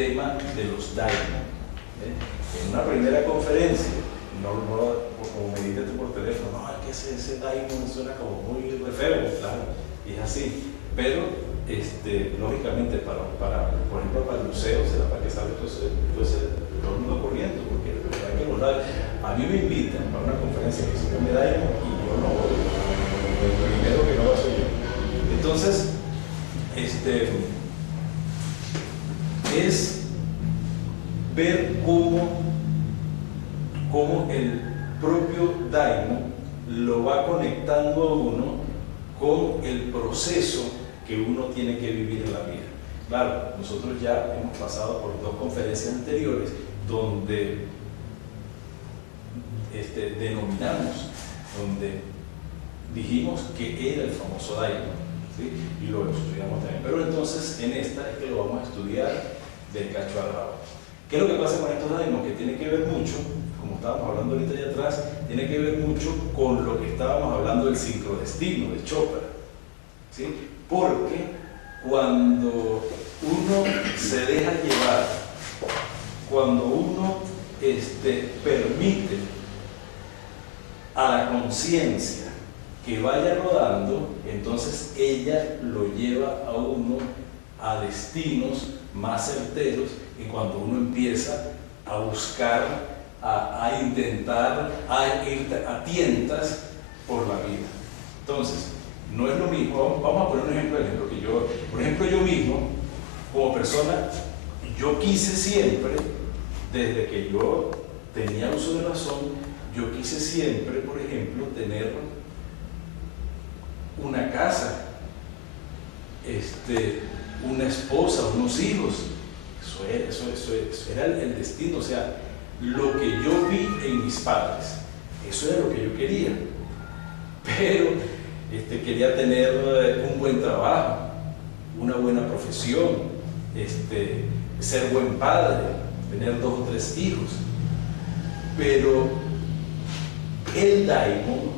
tema de los daimon. En una primera conferencia, como me dijiste por teléfono, no, es que ese daimon suena como muy re feo, claro, y es así, pero lógicamente por ejemplo para el museo será para que salga todo el mundo corriendo, porque la verdad que los daimon, a mí me invitan para una conferencia que se llame daimon y yo no voy, el primero que no va soy yo. Entonces, es ver cómo el propio daimon lo va conectando a uno con el proceso que uno tiene que vivir en la vida. Claro, nosotros ya hemos pasado por 2 conferencias anteriores donde denominamos, donde dijimos que era el famoso daimon, ¿sí? Y lo estudiamos también. Pero entonces en esta es que lo vamos a estudiar del cacho al rabo. ¿Qué es lo que pasa con estos daimon? Que tiene que ver mucho, como estábamos hablando ahorita allá atrás, tiene que ver mucho con lo que estábamos hablando del sincrodestino de Chopra, ¿sí? Porque cuando uno se deja llevar, cuando uno permite a la conciencia que vaya rodando, entonces ella lo lleva a uno a destinos más certeros, y cuando uno empieza a buscar, a intentar, a ir a tientas por la vida. Entonces, no es lo mismo, vamos a poner un ejemplo que yo, por ejemplo, yo mismo, como persona, yo quise siempre, desde que yo tenía uso de razón, yo quise siempre, por ejemplo, tener una casa, una esposa, unos hijos. Eso era el destino, o sea, lo que yo vi en mis padres, eso era lo que yo quería. Pero quería tener un buen trabajo, una buena profesión, ser buen padre, tener 2 o 3 hijos. Pero el daimon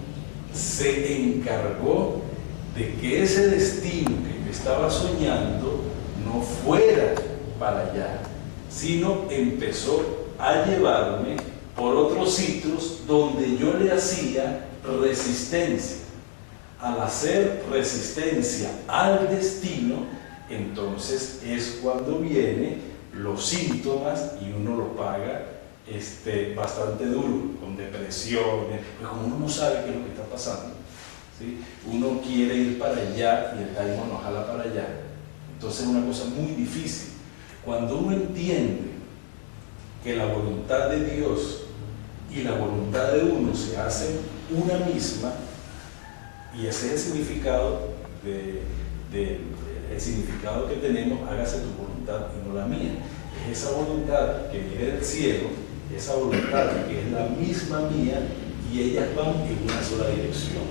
se encargó de que ese destino que yo estaba soñando no fuera para allá, sino empezó a llevarme por otros sitios donde yo le hacía resistencia. Al hacer resistencia al destino, entonces es cuando vienen los síntomas y uno lo paga bastante duro, con depresiones, pues como uno no sabe qué es lo que está pasando, ¿sí? Uno quiere ir para allá y el daimon nos jala para allá. Entonces es una cosa muy difícil. Cuando uno entiende que la voluntad de Dios y la voluntad de uno se hacen una misma, y ese es el significado el significado que tenemos, hágase tu voluntad y no la mía. Es esa voluntad que viene del cielo, esa voluntad que es la misma mía, y ellas van en una sola dirección.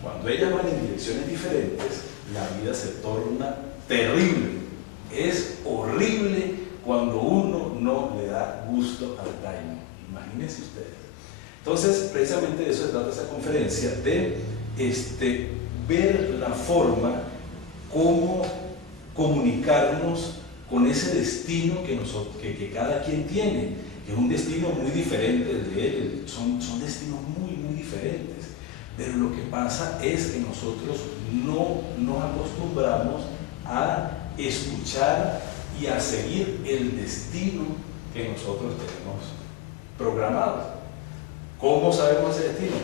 Cuando ellas van en direcciones diferentes, la vida se torna terrible. Es horrible cuando uno no le da gusto al daimon. Imagínense ustedes. Entonces, precisamente de eso se trata esa conferencia, de ver la forma como comunicarnos con ese destino que cada quien tiene, que es un destino muy diferente del de él. Son destinos muy diferentes. Pero lo que pasa es que nosotros no nos acostumbramos a escuchar y a seguir el destino que nosotros tenemos programado. ¿Cómo sabemos ese destino?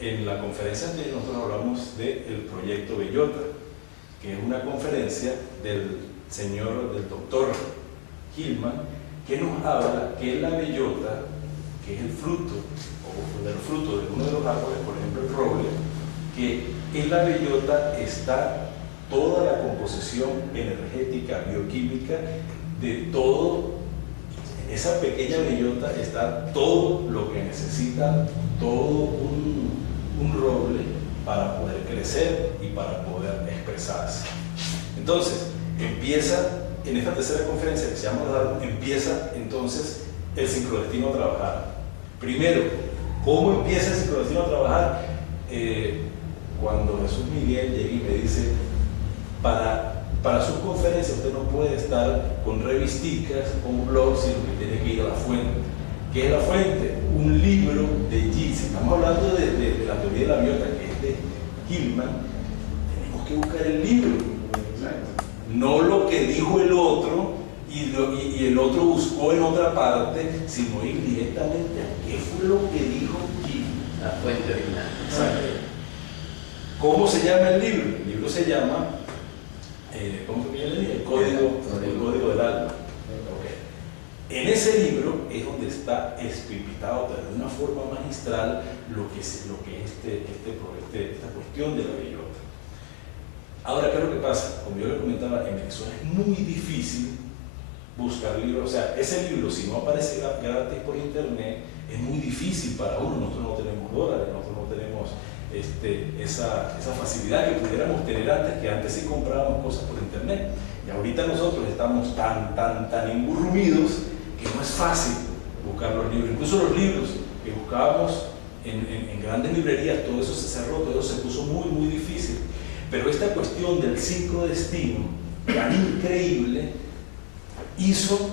En la conferencia anterior nosotros hablamos del proyecto Bellota, que es una conferencia del doctor Hillman, que nos habla que la bellota, que es el fruto, o del fruto de uno de los árboles, por ejemplo el roble, que en la bellota está toda la composición energética, bioquímica de todo. En esa pequeña bellota está todo lo que necesita todo un roble para poder crecer y para poder expresarse. Entonces, empieza en esta tercera conferencia que se llama Dharma, empieza entonces el sincrodestino a trabajar. Primero, ¿cómo empieza el sincrodestino a trabajar? Cuando Jesús Miguel llega y me dice, para Para sus conferencias usted no puede estar con revisticas, con blogs, sino que tiene que ir a la fuente. ¿Qué es la fuente? Un libro de Gilman. Estamos hablando de la teoría de la biota, que es de Gilman. Tenemos que buscar el libro. No lo que dijo el otro y el otro buscó en otra parte, sino ir directamente a qué fue lo que dijo Gilman. La fuente original. Exacto. ¿Cómo se llama el libro? El libro se llama, ¿cómo se llama? El Código del Alma. En ese libro es donde está explicitado de una forma magistral lo que es esta cuestión de la bellota. Ahora, ¿qué es lo que pasa? Como yo le comentaba, en Venezuela es muy difícil buscar libros. O sea, ese libro, si no aparece gratis por internet, es muy difícil para uno. Nosotros no tenemos dólares, nosotros no tenemos esa facilidad que pudiéramos tener antes, que antes sí comprábamos cosas por internet. Y ahorita nosotros estamos tan emburrumidos que no es fácil buscar los libros. Incluso los libros que buscábamos en grandes librerías, todo eso se cerró, todo eso se puso muy difícil. Pero esta cuestión del sincrodestino tan increíble hizo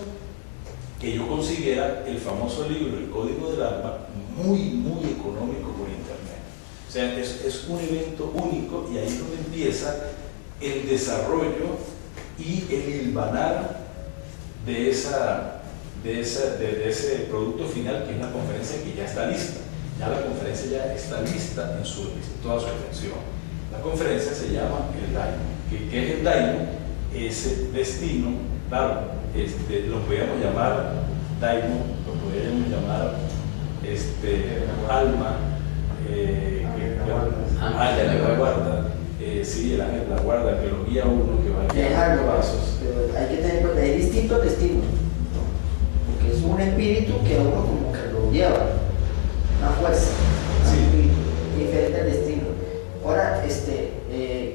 que yo consiguiera el famoso libro El Código del Alma muy económico por internet. O sea, es un evento único, y ahí es donde empieza el desarrollo y el hilvanar de ese producto final, que es la conferencia que ya está lista. Ya la conferencia ya está lista en toda su extensión. La conferencia se llama el Daimon. ¿Qué es el Daimon? Ese destino, claro, lo podríamos llamar Daimon, lo podríamos llamar alma, ángel de la guarda, sí, el ángel de la guarda que lo guía a uno, que va guiando los pasos. Pero hay que tener en cuenta, es distinto al destino, porque es un espíritu que a uno como que lo lleva, una fuerza, Sí. un espíritu, diferente al destino. Ahora,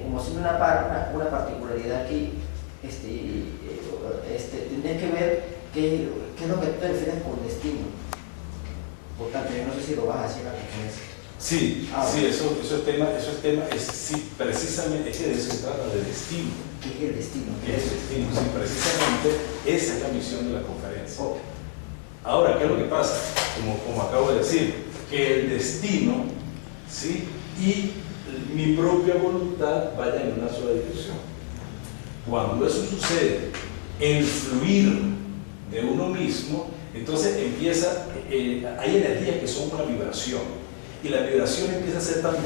como siendo una particularidad aquí, tendría que ver qué es lo que tú te refieres con destino. Por tanto, yo no sé si lo vas a decir a la conferencia. Sí, sí, eso es tema, sí, precisamente, es que de eso se trata, de destino. ¿Qué es el destino? ¿Qué es el destino? Sí, precisamente esa es la misión de la conferencia. Ahora, ¿qué es lo que pasa? Como acabo de decir, que el destino, ¿sí?, y mi propia voluntad vayan en una sola dirección. Cuando eso sucede, el fluir de uno mismo, entonces empieza, hay energías que son una vibración, y la vibración empieza a ser tan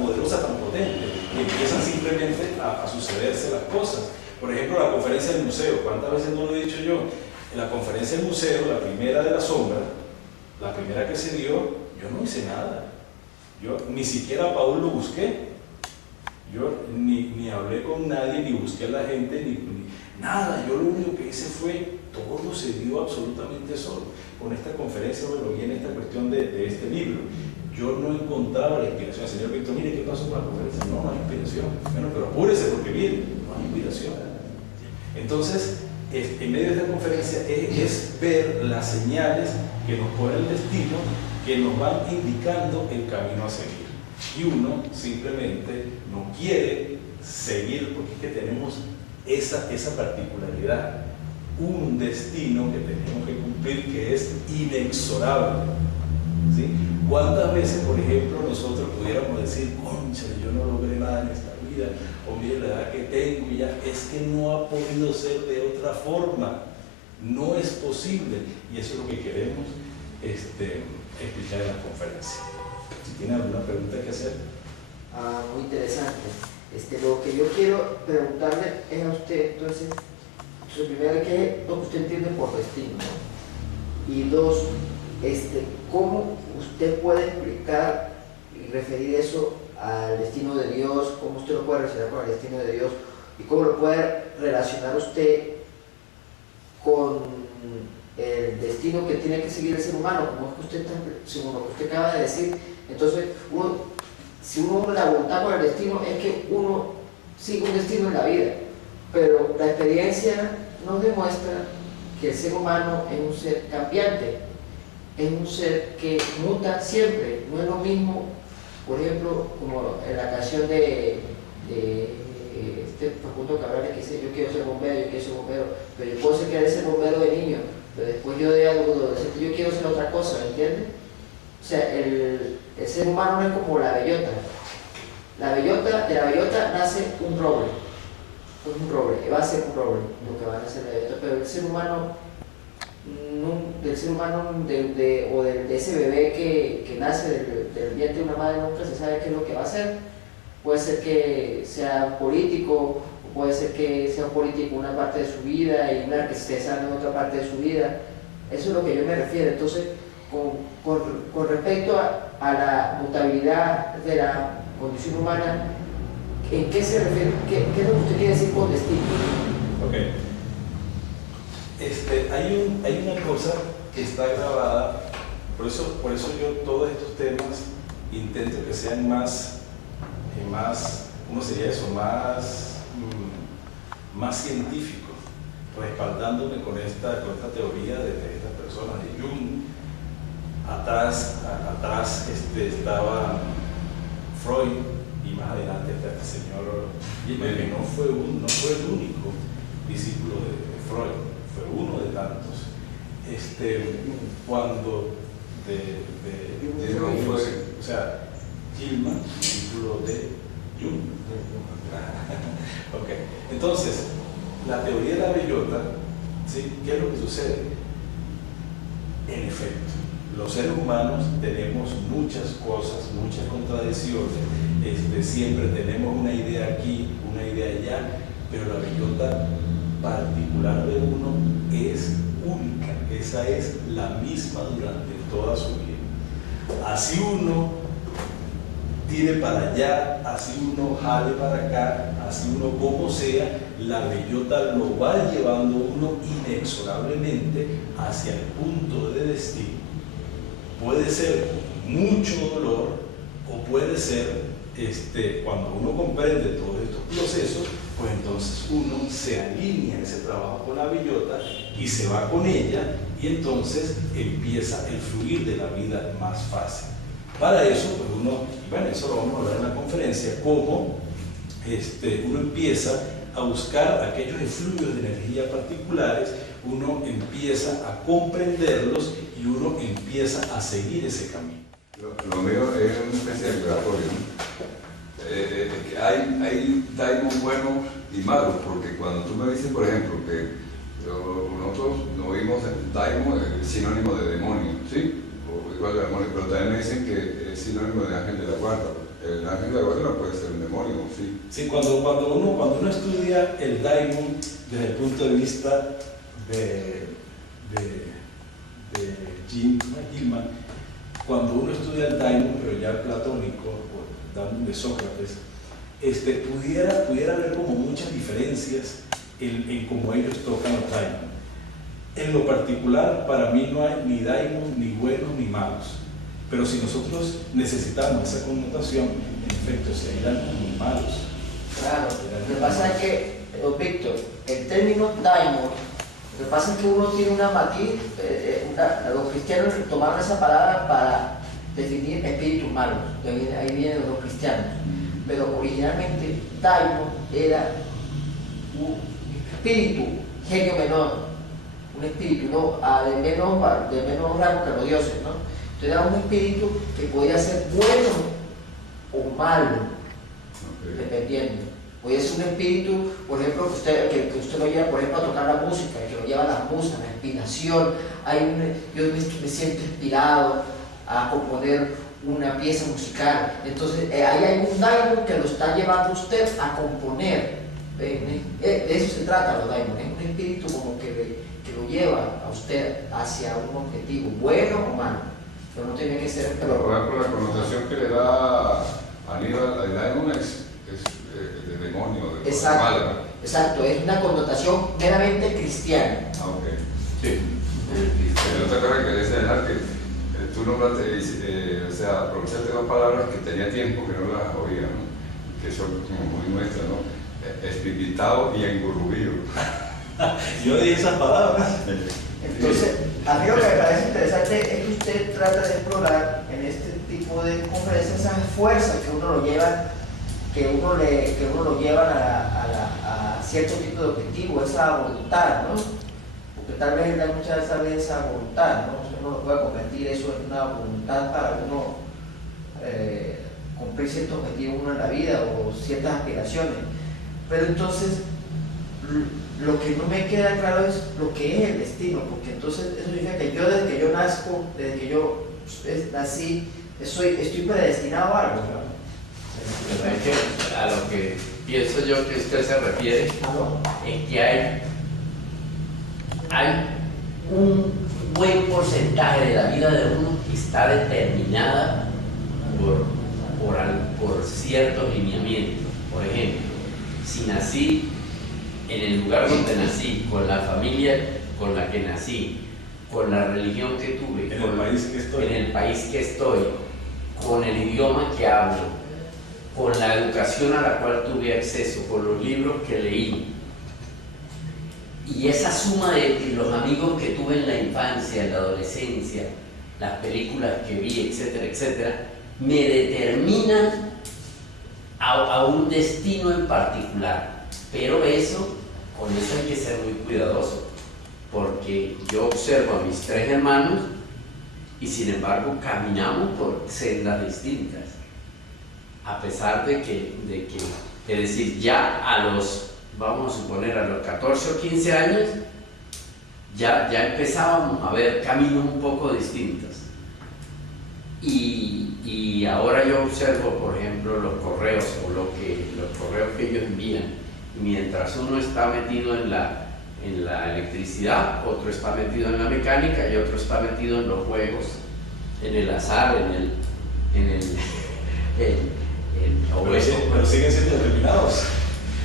poderosa, tan potente, que empiezan simplemente a sucederse las cosas. Por ejemplo, la conferencia del museo, ¿cuántas veces no lo he dicho yo? En la conferencia del museo, la primera de la sombra, la primera que se dio, yo no hice nada. Yo ni siquiera a Paul lo busqué. Yo ni hablé con nadie, ni busqué a la gente, ni nada. Yo lo único que hice fue, todo se dio absolutamente solo. Con esta conferencia, bueno, viene esta cuestión de este libro. Yo no encontraba la inspiración. El señor Víctor, mire, ¿qué pasó con la conferencia? No hay inspiración. Bueno, pero apúrese porque viene, no hay inspiración. Entonces, en medio de esta conferencia es ver las señales que nos pone el destino, que nos van indicando el camino a seguir. Y uno simplemente no quiere seguir porque es que tenemos esa particularidad, un destino que tenemos que cumplir que es inexorable. ¿Sí? ¿Cuántas veces, por ejemplo, nosotros pudiéramos decir, cónchale, yo no logré nada en esta vida, o mire la edad que tengo, y ya, es que no ha podido ser de otra forma, no es posible, y eso es lo que queremos explicar en la conferencia. Si tiene alguna pregunta que hacer. Muy interesante. Lo que yo quiero preguntarle es a usted, entonces, primero, ¿qué es lo que usted entiende por destino? Y dos, ¿cómo usted puede explicar y referir eso al destino de Dios? ¿Cómo usted lo puede relacionar con el destino de Dios? ¿Y cómo lo puede relacionar usted con el destino que tiene que seguir el ser humano? Como es que usted, según lo que usted acaba de decir, entonces, si uno la voluntad por el destino es que uno sigue un destino en la vida, pero la experiencia nos demuestra que el ser humano es un ser cambiante, es un ser que muta siempre, no es lo mismo, por ejemplo, como en la canción de Facundo Cabral que dice yo quiero ser bombero, pero yo puedo ser que ese bombero de niño, pero después yo de adolescente yo quiero ser otra cosa, ¿me entiendes? O sea, el ser humano no es como la bellota. De la bellota nace un roble, va a ser un roble lo que va a nacer la bellota, pero el ser humano, de ese bebé que nace del vientre de una madre nunca se sabe qué es lo que va a hacer. Puede ser que sea político, o puede ser que sea político una parte de su vida y una artesano en otra parte de su vida. Eso es lo que yo me refiero. Entonces, con respecto a la mutabilidad de la condición humana, ¿en qué se refiere? ¿Qué es lo que usted quiere decir con destino? Ok. Hay una cosa que está grabada, por eso yo todos estos temas intento que sean más ¿cómo sería eso? Más científicos, respaldándome con esta teoría de estas personas de Jung. Atrás estaba Freud y más adelante está este señor Gilman, que no fue el único discípulo de Freud, fue uno de tantos. Cuando o sea, Gilman, discípulo de Jung. Okay. Entonces, la teoría de la bellota, ¿sí? ¿Qué es lo que sucede? En efecto, los seres humanos tenemos muchas cosas, muchas contradicciones, siempre tenemos una idea aquí, una idea allá, pero la bellota particular de uno es única, esa es la misma durante toda su vida. Así uno tire para allá, así uno jale para acá, así uno como sea, la bellota lo va llevando uno inexorablemente hacia el punto de destino. Puede ser mucho dolor o puede ser, cuando uno comprende todos estos procesos, pues entonces uno se alinea en ese trabajo con la bellota y se va con ella y entonces empieza el fluir de la vida más fácil. Para eso, pues eso lo vamos a hablar en la conferencia, cómo uno empieza a buscar aquellos efluvios de energía particulares, uno empieza a comprenderlos y uno empieza a seguir ese camino. Lo mío es una especie de laboratorio, ¿no? Hay daimon buenos y malos, porque cuando tú me dices, por ejemplo, que nosotros no vimos el daimon, el sinónimo de demonio, ¿sí? O igual de demonio, pero también me dicen que es sinónimo de ángel de la guarda. El ángel de la guarda no puede ser un demonio, ¿sí? Sí, cuando uno estudia el daimon desde el punto de vista de Gilman, cuando uno estudia el daimon, pero ya platónico, o daimon de Sócrates, pudiera haber como muchas diferencias en cómo ellos tocan los daimon. En lo particular, para mí no hay ni daimon ni buenos ni malos. Pero si nosotros necesitamos esa connotación, en efecto, si hay daimon muy malos. Claro, lo que pasa es que, Víctor, el término daimon, lo que pasa es que uno tiene una matiz, los cristianos tomaron esa palabra para definir espíritus malos, ahí vienen los cristianos. Pero originalmente daimon era un espíritu, genio menor, un espíritu de menos rango que los dioses, ¿no? Entonces era un espíritu que podía ser bueno o malo, dependiendo. Podía ser un espíritu, por ejemplo, que usted lo lleva, por ejemplo, a tocar la música, que lo lleva a las musas, la inspiración. Yo me siento inspirado a componer una pieza musical. Entonces, ahí hay un daimon que lo está llevando usted a componer. De eso se trata los daimon, es un espíritu como que lo lleva a usted hacia un objetivo, bueno o malo. Pero no tiene que ser. Pero por ejemplo, la connotación que le da Aníbal al daimon es de demonio, de cosa mala. Exacto, es una connotación meramente cristiana. Ah, ok. Sí. Pero otra cosa que quería señalar que tú nombraste, o sea, pronunciaste dos palabras que tenía tiempo que no las oía, ¿no? Que son como muy nuestras, ¿no? Espivitado y engurrubido. Yo dije esas palabras. Entonces, a mí lo que me parece interesante es que usted trata de explorar en este tipo de conferencias esas fuerzas que uno lo lleva, que uno lo llevan a cierto tipo de objetivo, esa voluntad, ¿no? Porque tal vez muchas veces esa voluntad, ¿no? Uno lo puede convertir eso en una voluntad para uno cumplir ciertos objetivos uno en la vida o ciertas aspiraciones. Pero entonces, lo que no me queda claro es lo que es el destino, porque entonces eso significa que yo desde que yo nazco, desde que yo nací, estoy predestinado a algo, ¿no? Es que a lo que pienso yo que usted se refiere es que hay un buen porcentaje de la vida de uno que está determinada por ciertos lineamientos. Por ejemplo, si nací en el lugar donde nací, con la familia con la que nací, con la religión que tuve, en el país que estoy, con el idioma que hablo, con la educación a la cual tuve acceso, con los libros que leí, y esa suma de los amigos que tuve en la infancia, en la adolescencia, las películas que vi, etcétera, etcétera, me determinan a un destino en particular. Pero con eso hay que ser muy cuidadoso, porque yo observo a mis 3 hermanos y sin embargo caminamos por sendas distintas, a pesar de que es decir, ya vamos a suponer a los 14 o 15 años, ya empezábamos a ver caminos un poco distintos. Y ahora yo observo, por ejemplo, los correos los correos que ellos envían. Mientras uno está metido en la electricidad, otro está metido en la mecánica y otro está metido en los juegos, en el azar, pero siguen siendo determinados.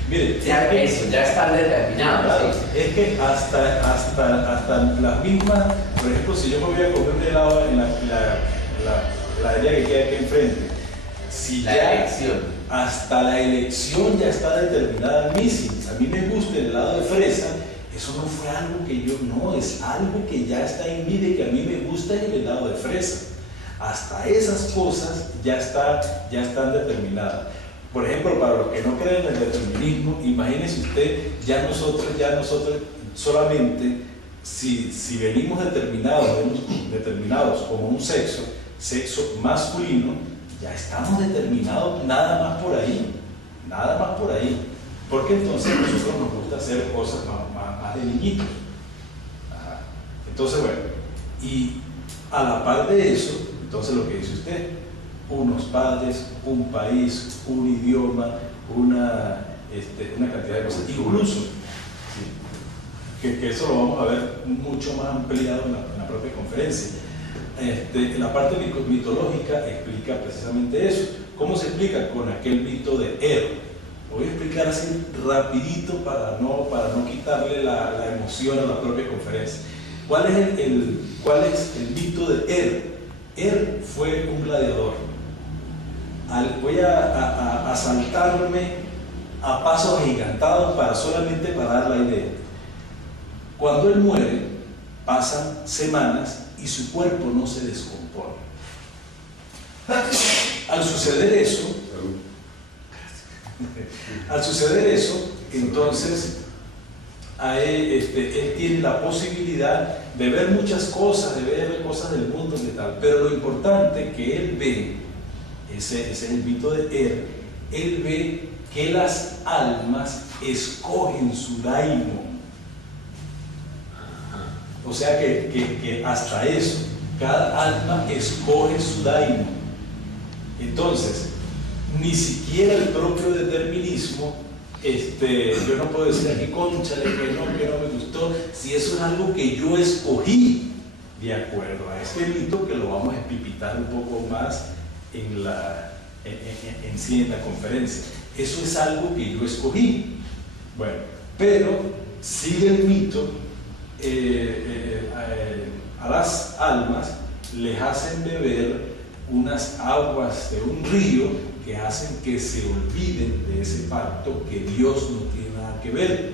Mire, ya están determinados. Claro, ¿sí? es que hasta las mismas, por ejemplo, si yo me voy a comer un helado en la área que queda aquí enfrente, hasta la elección ya está determinada en mí. Si a mí me gusta el helado de fresa, eso no fue algo que no, es algo que ya está en mí, de que a mí me gusta el helado de fresa. Hasta esas cosas ya están determinadas. Por ejemplo, para los que no creen en el determinismo, imagínense usted, ya nosotros solamente, si venimos determinados como un sexo masculino, ya estamos determinados nada más por ahí, porque entonces a nosotros nos gusta hacer cosas más de niñitos. Ajá. Entonces, bueno, y a la par de eso, entonces lo que dice usted, unos padres, un país, un idioma, una cantidad de cosas, incluso, sí, que eso lo vamos a ver mucho más ampliado en la propia conferencia. La parte mitológica explica precisamente eso. ¿Cómo se explica? Con aquel mito de Lo voy a explicar así rapidito para no quitarle la emoción a la propia conferencia. ¿Cuál es el mito de fue un gladiador. Voy a saltarme a pasos agigantados solamente para dar la idea. Cuando él muere, pasan semanas y su cuerpo no se descompone. Al suceder eso, entonces él tiene la posibilidad de ver muchas cosas, de ver cosas del mundo y tal, pero lo importante que él ve, ese es el mito de él ve que las almas escogen su daimon. O sea que hasta eso, cada alma escoge su daimon. Entonces, ni siquiera el propio determinismo, yo no puedo decir aquí, cónchale, que no me gustó, si eso es algo que yo escogí, de acuerdo a este mito, que lo vamos a espipitar un poco más en la conferencia. Eso es algo que yo escogí. Bueno, pero sigue el mito, a las almas les hacen beber unas aguas de un río que hacen que se olviden de ese pacto, que Dios no tiene nada que ver.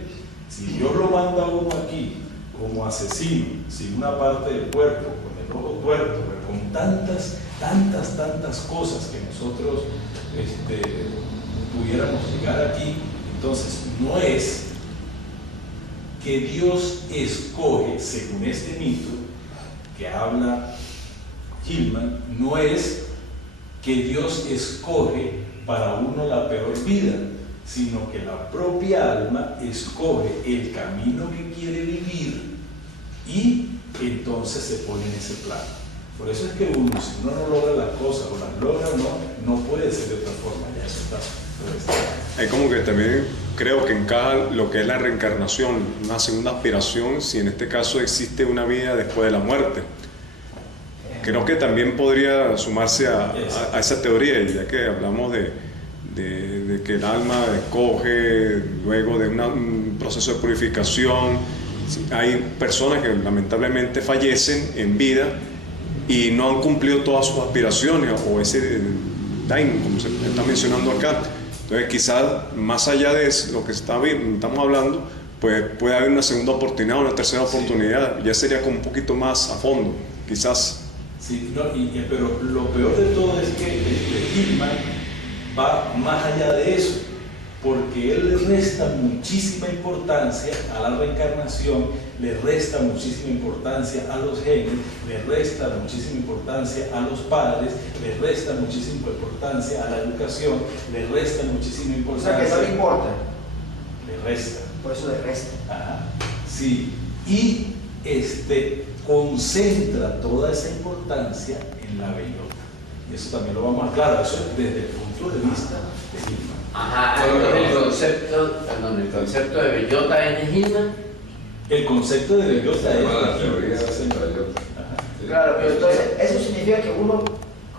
Si Dios lo manda a uno aquí como asesino, sin una parte del cuerpo, con el ojo tuerto, pero con tantas cosas que nosotros pudiéramos llegar aquí, entonces no es que Dios escoge, según este mito que habla Hillman, no es que Dios escoge para uno la peor vida, sino que la propia alma escoge el camino que quiere vivir y entonces se pone en ese plano. Por eso es que uno, si uno no logra las cosas o las logra o no puede ser de otra forma, ya eso está. Hay como que también creo que encaja lo que es la reencarnación, una segunda aspiración, si en este caso existe una vida después de la muerte. Creo que también podría sumarse a esa teoría, ya que hablamos de que el alma escoge luego de un proceso de purificación. Hay personas que lamentablemente fallecen en vida y no han cumplido todas sus aspiraciones o ese daimon, como se está mencionando acá. Entonces quizás más allá de lo que estamos hablando, pues puede haber una segunda oportunidad, una tercera oportunidad, ya sería como un poquito más a fondo, quizás. Sí, no, pero lo peor de todo es que Hillman va más allá de eso, porque él le resta muchísima importancia a la reencarnación, le resta muchísima importancia a los genes, le resta muchísima importancia a los padres, le resta muchísima importancia a la educación, le resta muchísima importancia. O sea, que no le importa. Le resta. Por eso le resta. Ajá, sí, y concentra toda esa importancia en la bellota. Y eso también lo vamos a aclarar, eso es desde el punto de vista de Hillman. Ajá, el concepto de bellota en Hillman. El concepto de bellota es la teoría de la bellota. Claro, pero entonces eso significa que uno,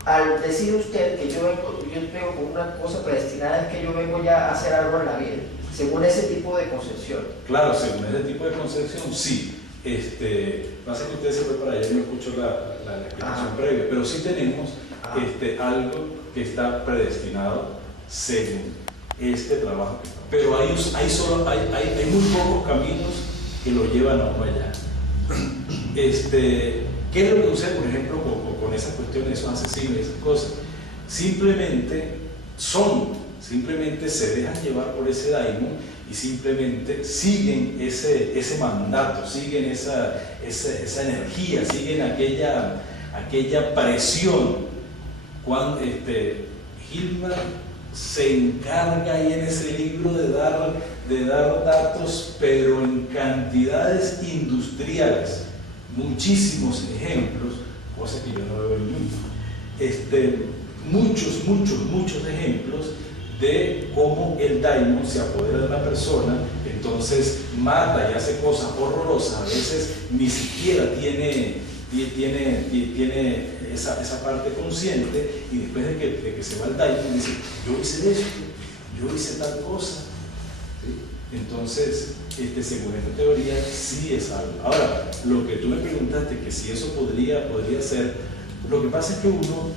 al decir usted que yo vengo con una cosa predestinada, es que yo vengo ya a hacer algo en la vida, según ese tipo de concepción. Claro, según ese tipo de concepción, sí. Pasa que usted se fue para allá y no escuchó la explicación previa, pero sí tenemos algo que está predestinado según este trabajo. Pero hay muy pocos caminos que lo llevan a uno allá. ¿Qué es lo que sucede, por ejemplo, con esas cuestiones, esos asesinos, esas cosas? Simplemente se dejan llevar por ese daimon y simplemente siguen ese mandato, siguen esa energía, siguen aquella presión. Cuando Hillman se encarga ahí en ese libro de dar datos, pero en cantidades industriales, muchísimos ejemplos, cosas que yo no veo en YouTube, muchos ejemplos de cómo el daimon se apodera de una persona, entonces mata y hace cosas horrorosas, a veces ni siquiera tiene esa parte consciente, y después de que se va el daimon dice, yo hice esto, yo hice tal cosa. ¿Sí? Entonces, según esta teoría, sí es algo. Ahora, lo que tú me preguntaste, que si eso podría ser, lo que pasa es que uno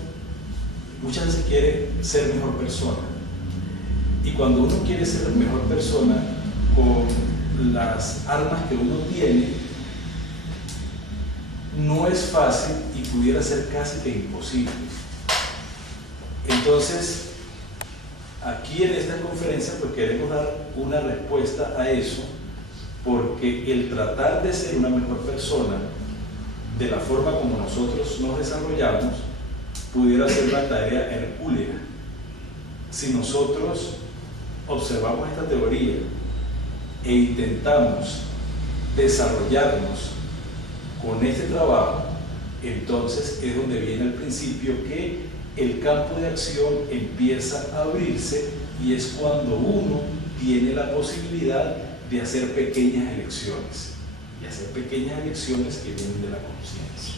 muchas veces quiere ser mejor persona. Y cuando uno quiere ser mejor persona, con las armas que uno tiene, no es fácil y pudiera ser casi que imposible. Entonces, aquí en esta conferencia pues queremos dar una respuesta a eso, porque el tratar de ser una mejor persona de la forma como nosotros nos desarrollamos pudiera ser una tarea hercúlea. Si nosotros observamos esta teoría e intentamos desarrollarnos con este trabajo, entonces es donde viene al principio que el campo de acción empieza a abrirse, y es cuando uno tiene la posibilidad de hacer pequeñas elecciones, y hacer pequeñas elecciones que vienen de la conciencia.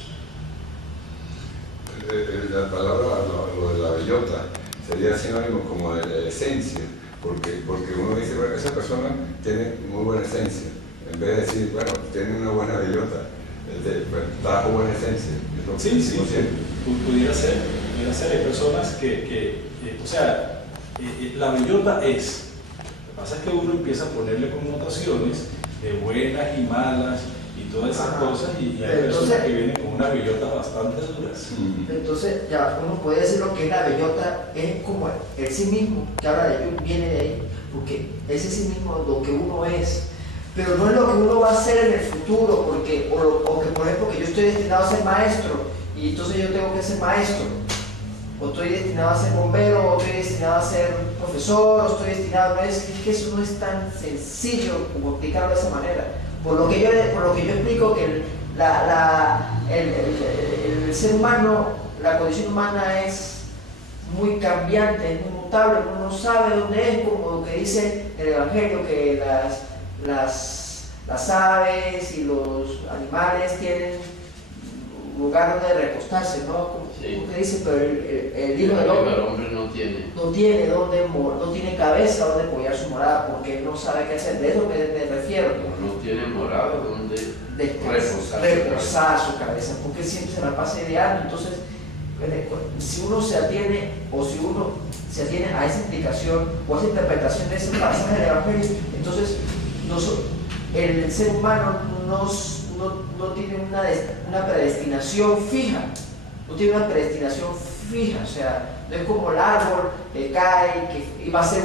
La palabra, lo de la bellota, sería sinónimo como de la esencia, porque uno dice, bueno, esa persona tiene muy buena esencia, en vez de decir, bueno, tiene una buena bellota, trajo buena esencia. Es lo que Sí, pudiera ser, hay personas que o sea, la bellota es, lo que pasa es que uno empieza a ponerle connotaciones de buenas y malas, y todas esas Ajá. cosas, y hay Entonces- personas que vienen con unas bellotas bastante duras. Entonces, ya uno puede decir lo que es la bellota, es como el sí mismo, que habla de ello, viene de ahí, porque ese sí mismo es lo que uno es, pero no es lo que uno va a hacer en el futuro, porque, o que por ejemplo, que yo estoy destinado a ser maestro, y entonces yo tengo que ser maestro, o estoy destinado a ser bombero, o estoy destinado a ser profesor, o estoy destinado, es que eso no es tan sencillo como explicarlo de esa manera. Por lo que yo explico que el ser humano, la condición humana es muy cambiante, es muy mutable, uno no sabe dónde es, como lo que dice el Evangelio, que las aves y los animales tienen lugar donde recostarse, ¿no? Como Sí. que dice, pero el Hijo del Hombre no tiene. no tiene no tiene cabeza donde apoyar su morada, porque él no sabe qué hacer. De eso me refiero. No tiene morada donde Reposar su cabeza, porque siempre se la pasa ideando. Entonces, si uno se atiene, o si uno se atiene a esa explicación o a esa interpretación de ese pasaje del Evangelio, entonces el ser humano no tiene una predestinación fija, no tiene una predestinación fija, o sea, no es como el árbol que cae y va a ser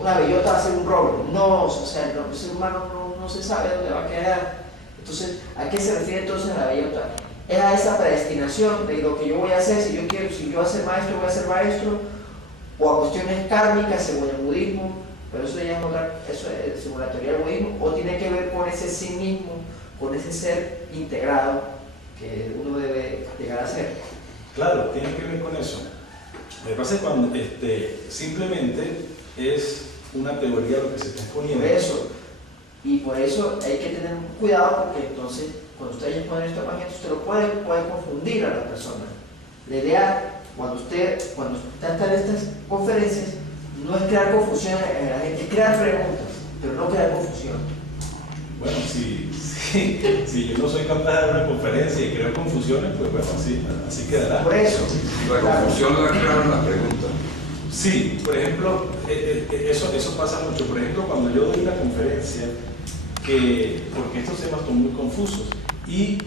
una bellota, va a ser un roble, no, o sea, el ser humano no se sabe dónde va a quedar. Entonces, ¿a qué se refiere entonces la bellota? Es a esa predestinación de lo que yo voy a hacer, si yo voy a ser maestro, voy a ser maestro, o a cuestiones kármicas según el budismo, pero eso ya es eso es según la teoría del budismo, o tiene que ver con ese sí mismo, con ese ser integrado que uno debe llegar a ser. Claro, tiene que ver con eso. Lo que pasa es cuando simplemente es una teoría lo que se está exponiendo. Por eso hay que tener cuidado, porque entonces cuando usted expone esta página, usted lo puede confundir a la persona. La idea, cuando usted está en estas conferencias, no es crear confusión en la gente, es crear preguntas, pero no crear confusión. Bueno, si yo no soy capaz de dar una conferencia y creo confusiones, pues bueno, así quedará. Por eso. La confusión la crearon las preguntas. Sí, por ejemplo, eso pasa mucho. Por ejemplo, cuando yo doy una conferencia, porque estos temas son muy confusos, y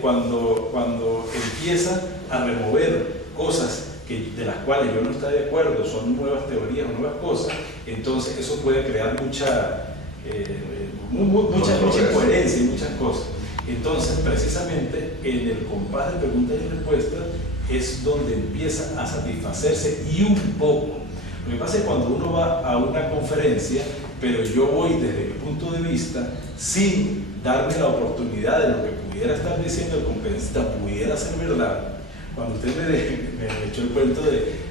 cuando empieza a remover cosas de las cuales yo no estoy de acuerdo, son nuevas teorías o nuevas cosas, entonces eso puede crear mucha incoherencia y muchas cosas. Entonces, precisamente en el compás de preguntas y respuestas es donde empieza a satisfacerse, y un poco. Lo que pasa es cuando uno va a una conferencia, pero yo voy desde mi punto de vista sin darme la oportunidad de lo que pudiera estar diciendo el conferencista pudiera ser verdad. Cuando usted me echó el cuento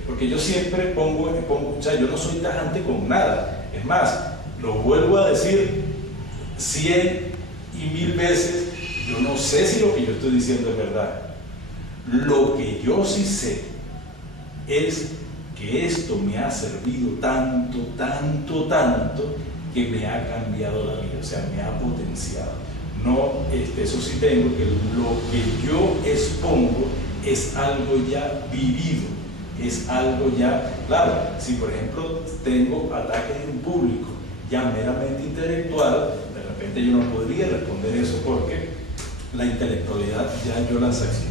porque yo siempre pongo, o sea, yo no soy tajante con nada. Es más, lo vuelvo a decir 100 y 1000 veces, yo no sé si lo que yo estoy diciendo es verdad. Lo que yo sí sé es que esto me ha servido tanto, que me ha cambiado la vida, o sea, me ha potenciado. No, eso sí tengo, que lo que yo expongo es algo ya vivido, es algo ya, claro, si por ejemplo tengo ataques en público ya meramente intelectual, de repente yo no podría responder eso, porque la intelectualidad ya yo la saqué.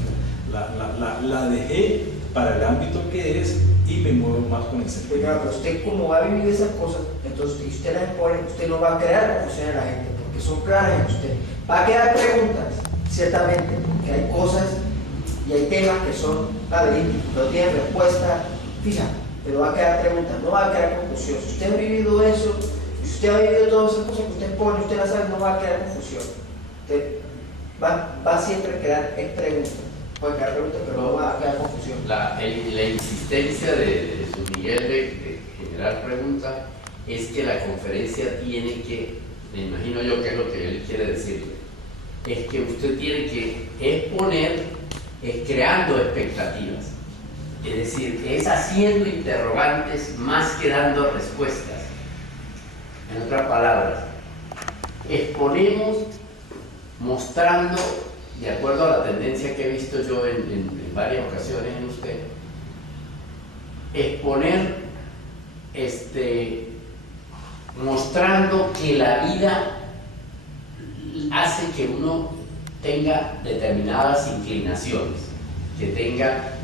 La dejé para el ámbito que es y me muevo más con el sentido. Pero usted, como ha vivido esas cosas, entonces si usted las expone, usted no va a crear confusión en la gente, porque son claras en usted. Va a crear preguntas, ciertamente, porque hay cosas y hay temas que son laberínticos, no tienen respuesta fija, pero va a crear preguntas, no va a crear confusión. Si usted ha vivido eso, si usted ha vivido todas esas cosas que usted expone, usted las sabe, no va a crear confusión. Usted va siempre a crear preguntas. Puede crear preguntas, pero no va a crear confusión. La insistencia de su Miguel de generar preguntas es que la conferencia tiene que, me imagino yo que es lo que él quiere decirle, es que usted tiene que exponer creando expectativas, es decir, es haciendo interrogantes más que dando respuestas. En otras palabras, exponemos mostrando, de acuerdo a la tendencia que he visto yo en varias ocasiones en usted, exponer, mostrando que la vida hace que uno tenga determinadas inclinaciones, que tenga,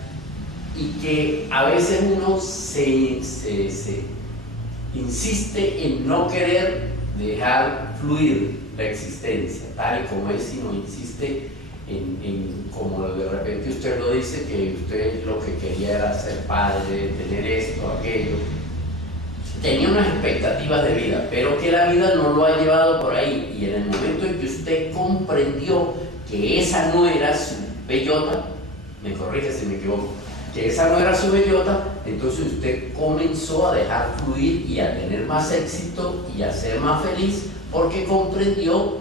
y que a veces uno se insiste en no querer dejar fluir la existencia tal y como es, sino insiste en como de repente usted lo dice, que usted lo que quería era ser padre, tener esto, aquello. Tenía unas expectativas de vida, pero que la vida no lo ha llevado por ahí, y en el momento en que usted comprendió que esa no era su bellota, me corrige si me equivoco, que esa no era su bellota, entonces usted comenzó a dejar fluir y a tener más éxito y a ser más feliz, porque comprendió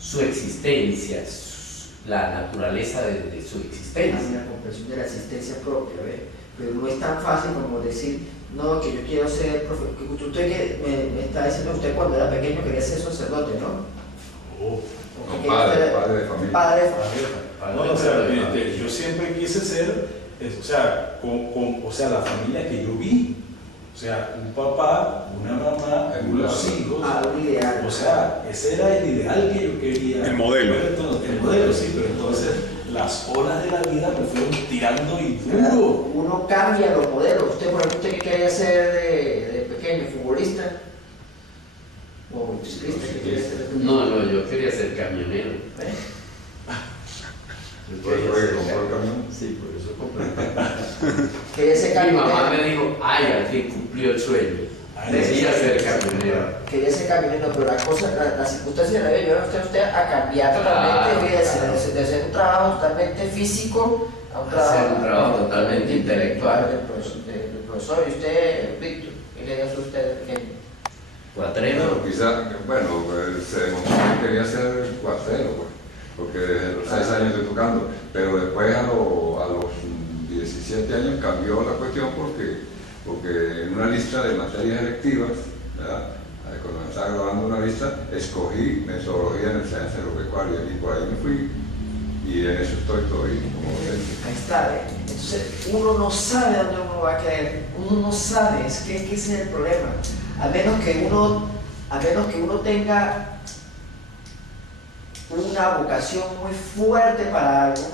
su existencia, la naturaleza de su existencia. Hay una comprensión de la existencia propia, ¿ve? Pero no es tan fácil como decir, no, que yo quiero ser profesor. Usted que me está diciendo, usted cuando era pequeño quería ser sacerdote, ¿no? Oh. No, padre de familia. Padre de familia. No, o sea, yo siempre quise ser, o sea, o sea, la familia que yo vi, o sea, un papá, una mamá, unos hijos, un ideal. o sea, ese era el ideal que yo quería. El modelo. Pero entonces, el modelo, sí, pero entonces las olas de la vida me fueron tirando y duro. Uno cambia los modelos. Usted, por ejemplo, ¿usted qué quería ser de pequeño? ¿Futbolista? ¿O ciclista? ¿Qué quería ser de pequeño? No, yo quería ser camionero. Por eso que compró el camión. Sí, por eso compré. Quería ser Mi camionero. mamá me dijo, ay, al fin cumplió el sueño. Decía ser camionero. Quería ser camionero, pero las circunstancias de la vida llevaron a usted a cambiar totalmente, de ser un trabajo totalmente físico a un Hacer un trabajo totalmente del intelectual. profesor. ¿Y usted, Víctor, qué le dio a usted de pequeño? Cuatrero. Bueno, se demostró que quería ser cuartero, pues, porque desde los 6 años estoy tocando, pero después a los 17 años cambió la cuestión porque en una lista de materias electivas, ¿verdad? Cuando me estaba grabando una lista, escogí metodología en enseñanza agropecuaria y por ahí me fui, y en eso estoy todavía como docente. Ahí está, ¿eh? Entonces uno no sabe a dónde uno va a caer, uno no sabe, es que ese es el problema. A menos que uno tenga una vocación muy fuerte para algo,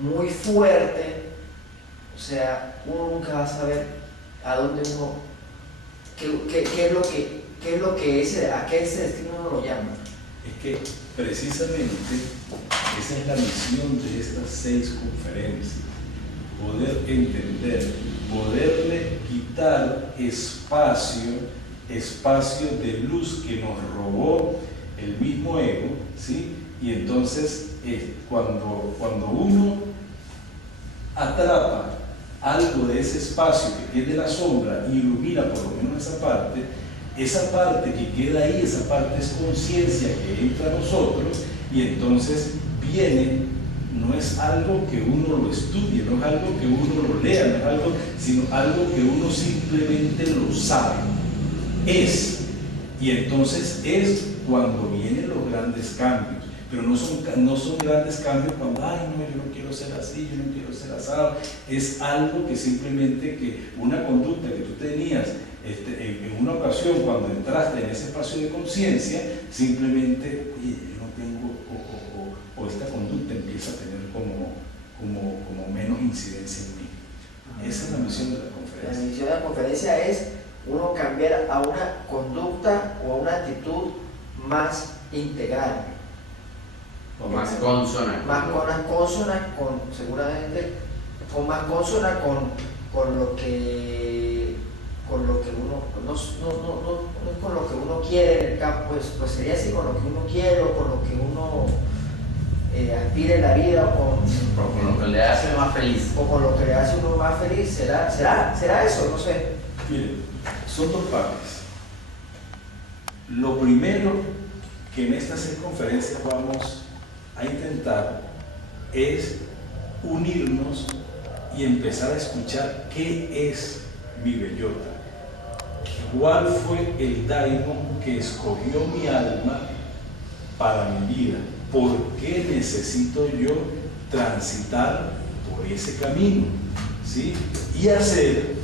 muy fuerte, o sea, uno nunca va a saber a dónde uno, qué es lo que ese, a qué ese destino uno lo llama. Es que precisamente esa es la misión de estas 6 conferencias, poder entender, poderle quitar espacio de luz que nos robó el mismo ego, ¿sí? Y entonces cuando uno atrapa algo de ese espacio que tiene la sombra y ilumina por lo menos esa parte que queda ahí, esa parte es conciencia que entra a nosotros, y entonces viene, no es algo que uno lo estudie, no es algo que uno lo lea, no es algo, sino algo que uno simplemente lo sabe, y entonces es cuando vienen los grandes cambios. Pero no son grandes cambios cuando, ay, no, yo no quiero ser así, yo no quiero ser asado. Es algo que simplemente, que una conducta que tú tenías en una ocasión cuando entraste en ese espacio de conciencia, simplemente, oye, yo no tengo, o esta conducta empieza a tener como menos incidencia en mí. Esa es la misión de la conferencia. La misión de la conferencia es uno cambiar a una conducta o a una actitud más integral. O más consona. Más consona seguramente, con más consona con lo que uno, no es con lo que uno quiere en el campo, pues sería así, con lo que uno quiere o con lo que uno aspira en la vida, o con lo que le hace más feliz. O con lo que le hace uno más feliz, será eso, no sé. Miren, son 2 partes. Lo primero que en estas 6 conferencias vamos a intentar es unirnos y empezar a escuchar qué es mi bellota, cuál fue el daimon que escogió mi alma para mi vida, por qué necesito yo transitar por ese camino, ¿sí? Y hacer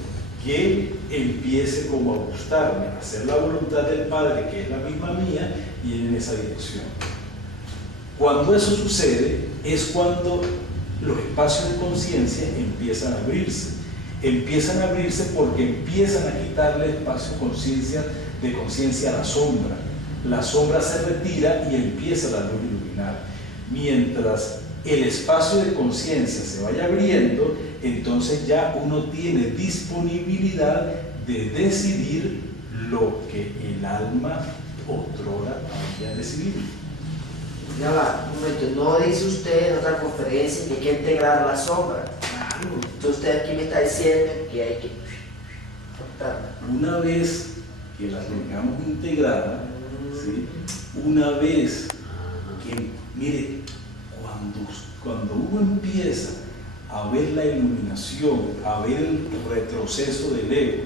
que empiece como a gustarme, a hacer la voluntad del Padre, que es la misma mía, y ir en esa dirección. Cuando eso sucede, es cuando los espacios de conciencia empiezan a abrirse. Empiezan a abrirse porque empiezan a quitarle espacio de conciencia a la sombra. La sombra se retira y empieza la luz iluminar. Mientras el espacio de conciencia se vaya abriendo, entonces ya uno tiene disponibilidad de decidir lo que el alma otrora había decidido. Ya va, un momento, no dice usted en otra conferencia que hay que integrar la sombra. Entonces usted aquí me está diciendo que hay que cortarla. Una vez que la tengamos integrada, ¿sí? Una vez que, mire, cuando uno empieza a ver la iluminación, a ver el retroceso del ego,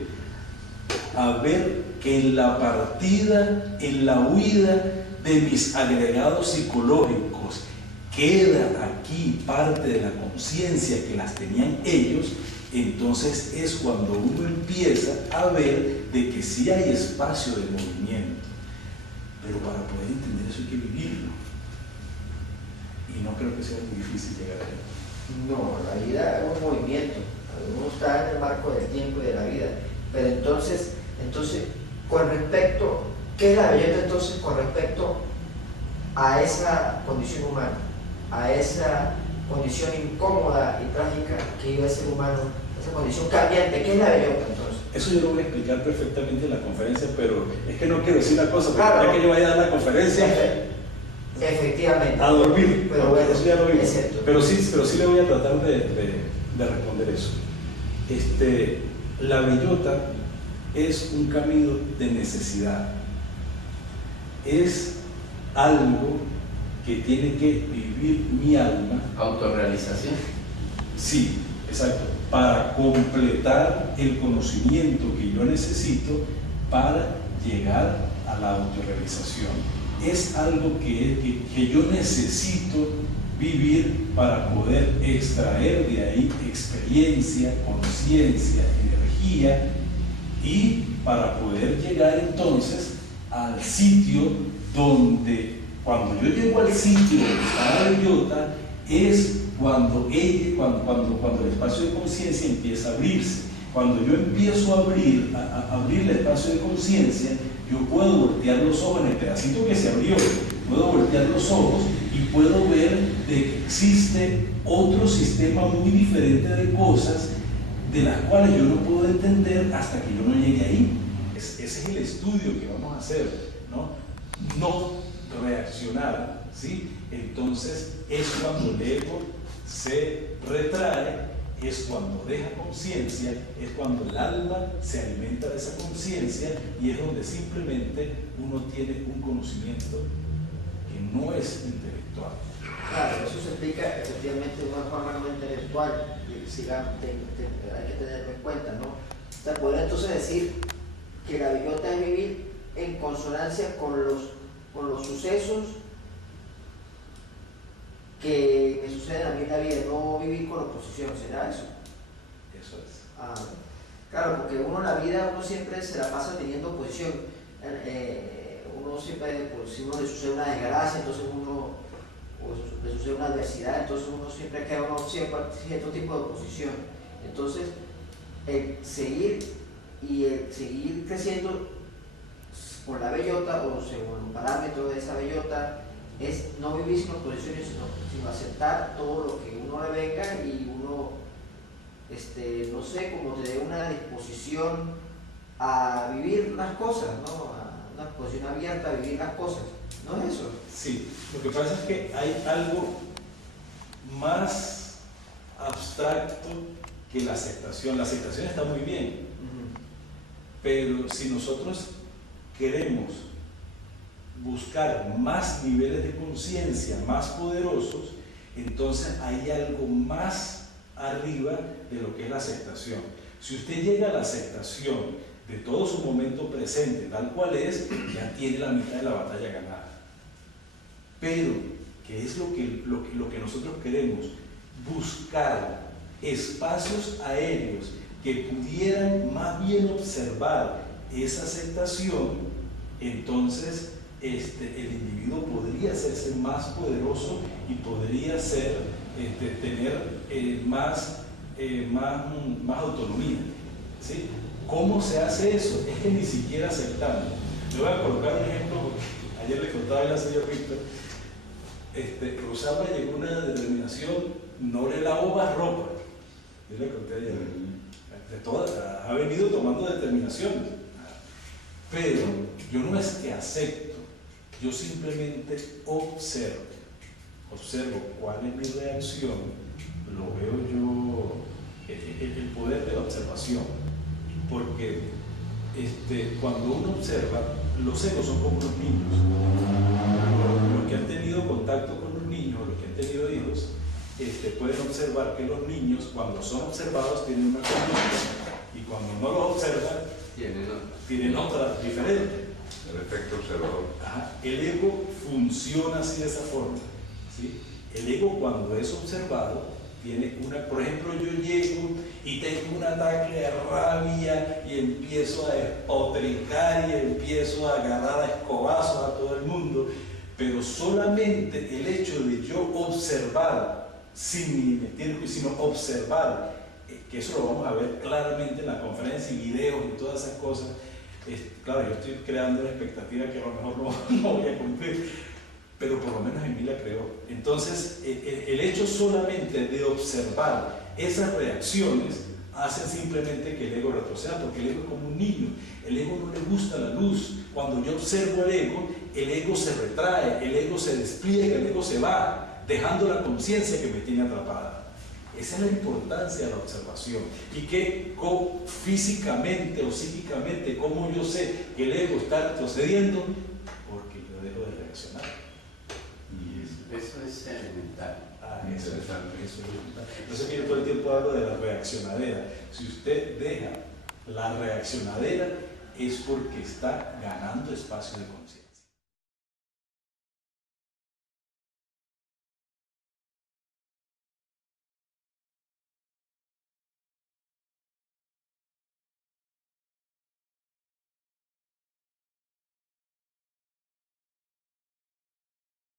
a ver que en la partida, en la huida de mis agregados psicológicos, queda aquí parte de la conciencia que las tenían ellos, entonces es cuando uno empieza a ver de que sí hay espacio de movimiento. Pero para poder entender eso hay que vivirlo. Y no creo que sea muy difícil llegar a él. No, la vida es un movimiento. Uno está en el marco del tiempo y de la vida. Pero entonces con respecto, ¿qué es la belleza entonces con respecto a esa condición humana? A esa condición incómoda y trágica que vive el ser humano, esa condición cambiante, ¿qué es la belleza entonces? Eso yo lo voy a explicar perfectamente en la conferencia, pero es que no quiero decir una cosa, porque Claro. ya que yo vaya a dar la conferencia Efectivamente. a dormir, Pero porque bueno, eso ya lo vimos. es cierto. Pero sí le voy a tratar de responder eso. La bellota es un camino de necesidad. Es algo que tiene que vivir mi alma. Autorrealización. Sí, exacto. Para completar el conocimiento que yo necesito para llegar a la autorrealización. Es algo que yo necesito vivir para poder extraer de ahí experiencia, conciencia, energía, y para poder llegar entonces al sitio donde, cuando yo llego al sitio donde está la bellota, es cuando el espacio de conciencia empieza a abrirse. Cuando yo empiezo a abrir el espacio de conciencia, yo puedo voltear los ojos en el pedacito que se abrió, puedo voltear los ojos y puedo ver de que existe otro sistema muy diferente de cosas de las cuales yo no puedo entender hasta que yo no llegue ahí. Ese es el estudio que vamos a hacer, ¿no? No reaccionar, ¿sí? Entonces es cuando el ego se retrae, es cuando deja conciencia, es cuando el alma se alimenta de esa conciencia y es donde simplemente uno tiene un conocimiento que no es intelectual. Claro, eso se explica efectivamente de una forma no intelectual, hay que tenerlo en cuenta, ¿no? O sea, podría entonces decir que la bellota es vivir en consonancia con los sucesos que me suceden a mí en la vida, no vivir con oposición, ¿será eso? Eso es. Claro, porque uno en la vida, uno siempre se la pasa teniendo oposición. Uno siempre, pues, si uno le sucede una desgracia, entonces o le sucede una adversidad, entonces uno siempre queda cierto tipo de oposición. Entonces, el seguir creciendo con la bellota o según un parámetro de esa bellota es no vivir sin oposiciones, sino aceptar todo lo que uno le venga y uno, no sé, como te dé una disposición a vivir las cosas, ¿no? Una disposición abierta a vivir las cosas, ¿no es eso? Sí, lo que pasa es que hay algo más abstracto que la aceptación. La aceptación está muy bien, pero si nosotros queremos buscar más niveles de conciencia, más poderosos, entonces hay algo más arriba de lo que es la aceptación. Si usted llega a la aceptación de todo su momento presente, tal cual es, ya tiene la mitad de la batalla ganada. Pero, ¿qué es lo que nosotros queremos? Buscar espacios aéreos que pudieran más bien observar esa aceptación, entonces el individuo podría hacerse más poderoso y podría tener más autonomía. ¿Sí? ¿Cómo se hace eso? Es que ni siquiera aceptando. Le voy a colocar un ejemplo, porque ayer le contaba a la señora Víctor, Rosalba llegó a una determinación, no le lavo más ropa. Yo le conté ayer, de todas, ha venido tomando determinaciones, pero yo no es que acepto, yo simplemente observo cuál es mi reacción, lo veo yo, el poder de la observación, porque cuando uno observa, los egos son como los niños. Los que han tenido contacto con los niños, los que han tenido hijos, pueden observar que los niños, cuando son observados, tienen una conducta, y cuando no los observan, tienen otra diferente. El efecto observador. Ajá. El ego funciona así, de esa forma, ¿sí? El ego, cuando es observado, tiene una, por ejemplo, yo llego y tengo un ataque de rabia y empiezo a despotricar y empiezo a agarrar a escobazos a todo el mundo, pero solamente el hecho de yo observar, sin meter, sino observar, que eso lo vamos a ver claramente en la conferencia y videos y todas esas cosas. Claro, yo estoy creando una expectativa que a lo mejor no voy a cumplir, pero por lo menos en mí la creo. Entonces, el hecho solamente de observar esas reacciones hacen simplemente que el ego retroceda, porque el ego es como un niño, el ego no le gusta la luz. Cuando yo observo el ego se retrae, el ego se despliega, el ego se va, dejando la conciencia que me tiene atrapada. Esa es la importancia de la observación. Y que físicamente o psíquicamente, ¿cómo yo sé que el ego está retrocediendo? Porque yo dejo de reaccionar. Y eso es elemental. Eso es elemental. Entonces, yo todo el tiempo hablo de la reaccionadera. Si usted deja la reaccionadera, es porque está ganando espacio de conciencia.